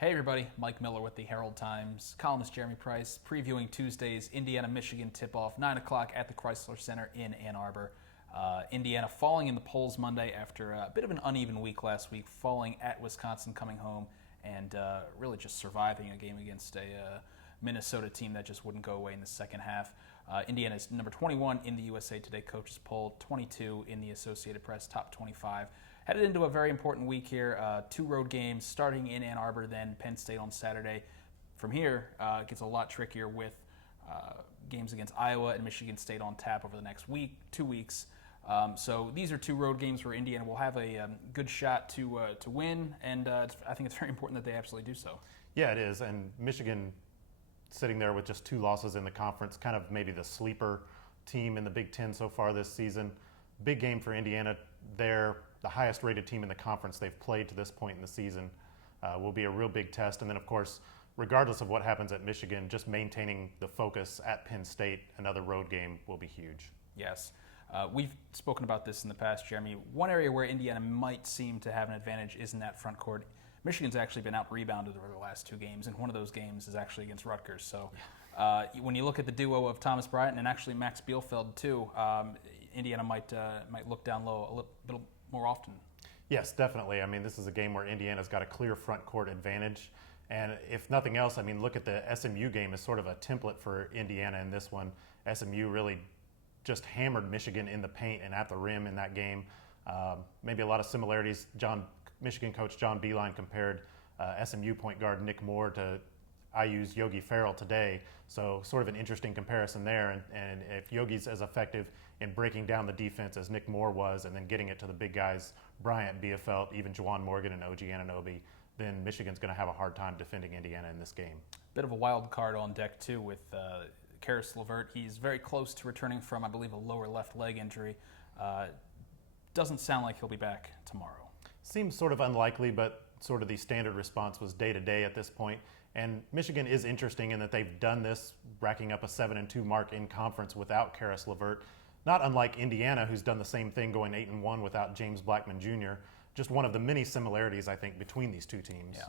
Hey everybody, Mike Miller with the Herald Times. Columnist Jeremy Price previewing Tuesday's Indiana-Michigan tip-off, 9 o'clock at the Chrysler Center in Ann Arbor. Indiana falling in the polls Monday after a bit of an uneven week last week, falling at Wisconsin, coming home, and really just surviving a game against a Minnesota team that just wouldn't go away in the second half. Indiana is number 21 in the USA Today coaches poll, 22 in the Associated Press top 25. Headed into a very important week here. Two road games starting in Ann Arbor, then Penn State on Saturday. From here, it gets a lot trickier with games against Iowa and Michigan State on tap over the next week, 2 weeks. So these are two road games where Indiana will have a good shot to win, and I think it's very important that they absolutely do so. Yeah, it is. And Michigan sitting there with just 2 losses in the conference, kind of maybe the sleeper team in the Big Ten so far this season. Big game for Indiana. They're the highest rated team in the conference they've played to this point in the season. Will be a real big test. And then, of course, regardless of what happens at Michigan, just maintaining the focus at Penn State, another road game, will be huge. Yes. We've spoken about this in the past, Jeremy. One area where Indiana might seem to have an advantage is in that front court. Michigan's actually been out-rebounded over the last 2 games, and one of those games is actually against Rutgers. So when you look at the duo of Thomas Bryant and actually Max Bielfeldt, too, Indiana might look down low a little bit more often. Yes, definitely. I mean, this is a game where Indiana's got a clear front court advantage. And if nothing else, I mean, look at the SMU game as sort of a template for Indiana in this one. SMU really just hammered Michigan in the paint and at the rim in that game. Maybe a lot of similarities. Michigan coach John Beilein compared SMU point guard Nick Moore to IU's Yogi Ferrell today. So sort of an interesting comparison there. And if Yogi's as effective in breaking down the defense as Nick Moore was and then getting it to the big guys, Bryant, Bielfeldt, even Juwan Morgan and OG Anunoby, then Michigan's going to have a hard time defending Indiana in this game. Bit of a wild card on deck, too, with Caris LeVert. He's very close to returning from, I believe, a lower left leg injury. Doesn't sound like he'll be back tomorrow. Seems sort of unlikely, but sort of the standard response was day-to-day at this point. And Michigan is interesting in that they've done this, racking up a 7-2 mark in conference without Caris LeVert. Not unlike Indiana, who's done the same thing, going 8-1 without James Blackman Jr. Just one of the many similarities, I think, between these two teams. Yeah,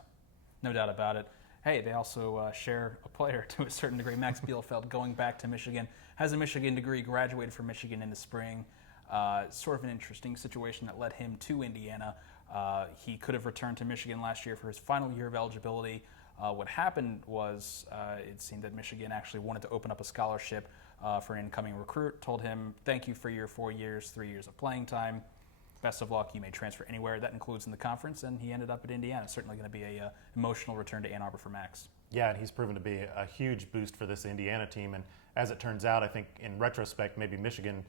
no doubt about it. Hey, they also share a player to a certain degree. Max Bielfeldt, going back to Michigan, has a Michigan degree, graduated from Michigan in the spring. Sort of an interesting situation that led him to Indiana. He could have returned to Michigan last year for his final year of eligibility. What happened was it seemed that Michigan actually wanted to open up a scholarship for an incoming recruit, told him, thank you for your 4 years, 3 years of playing time. Best of luck. You may transfer anywhere. That includes in the conference, and he ended up at Indiana. Certainly going to be a emotional return to Ann Arbor for Max. Yeah, and he's proven to be a huge boost for this Indiana team. And as it turns out, I think in retrospect, maybe Michigan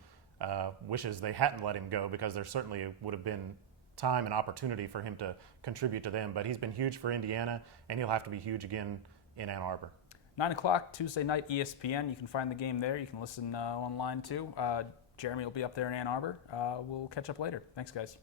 wishes they hadn't let him go, because there certainly would have been time and opportunity for him to contribute to them. But he's been huge for Indiana, and he'll have to be huge again in Ann Arbor. 9 o'clock, Tuesday night, ESPN. You can find the game there. You can listen online, too. Jeremy will be up there in Ann Arbor. We'll catch up later. Thanks, guys.